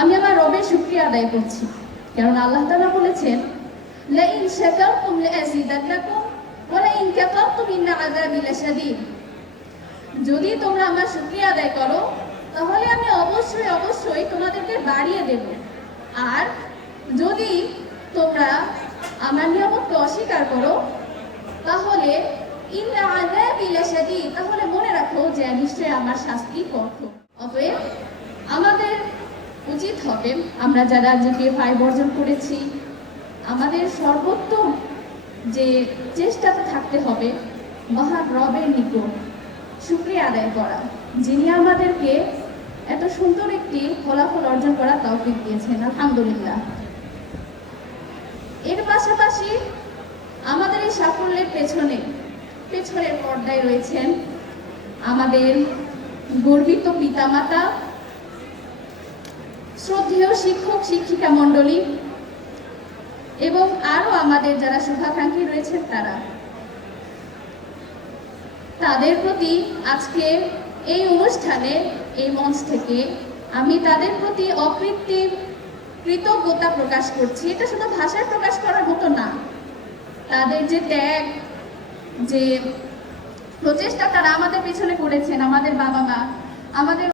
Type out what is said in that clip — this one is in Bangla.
আমি আমার রবের শুকরিয়া আদায় করছি, কারণ আল্লাহ তাআলা বলেছেন লাইন শাকারতুম লাযিদান্নাকুম ওয়া লাইন কাফারতুম ইন্না আযাবি লাশাদীদ। যদি তোমরা আমার শুকরিয়া আদায় করো তাহলে আমি অবশ্যই অবশ্যই তোমাদেরকে বাড়িয়ে দেব, আর যদি তোমরা আমার নিয়ামতকে অস্বীকার করো তাহলে ইন্না আযাবি লাশাদীদ, তাহলে মনে রাখো যে নিশ্চয়ই আমার শাস্তি কঠোর। অতএব আমাদের উচিত হবে, আমরা যারা জিপিএ 5 অর্জন করেছি, আমাদের সর্বোত্তম যে চেষ্টাটা থাকতে হবে মহান রবের নিকট শুকরিয়া আদায় করা, যিনি আমাদেরকে এত সুন্দর একটি ফলাফল অর্জন করার তৌফিক দিয়েছেন, আলহামদুলিল্লাহ। এর পাশাপাশি আমাদের এই সাফল্যের পেছনের পর্দায় রয়েছেন আমাদের গর্বিত পিতামাতা, শ্রদ্ধেয় শিক্ষক শিক্ষিকা মণ্ডলী এবং আরো আমাদের যারা শুভাকাঙ্ক্ষী রয়েছেন তাদের প্রতি আজকে এই অনুষ্ঠানে এই মঞ্চ থেকে আমি তাদের প্রতি অকৃত্রিম কৃতজ্ঞতা প্রকাশ করছি। এটা শুধু ভাষায় প্রকাশ করার মতো না, তাদের যে ত্যাগ, যে প্রচেষ্টা তারা আমাদের পিছনে করেছেন, আমাদের বাবা মা, আমাদের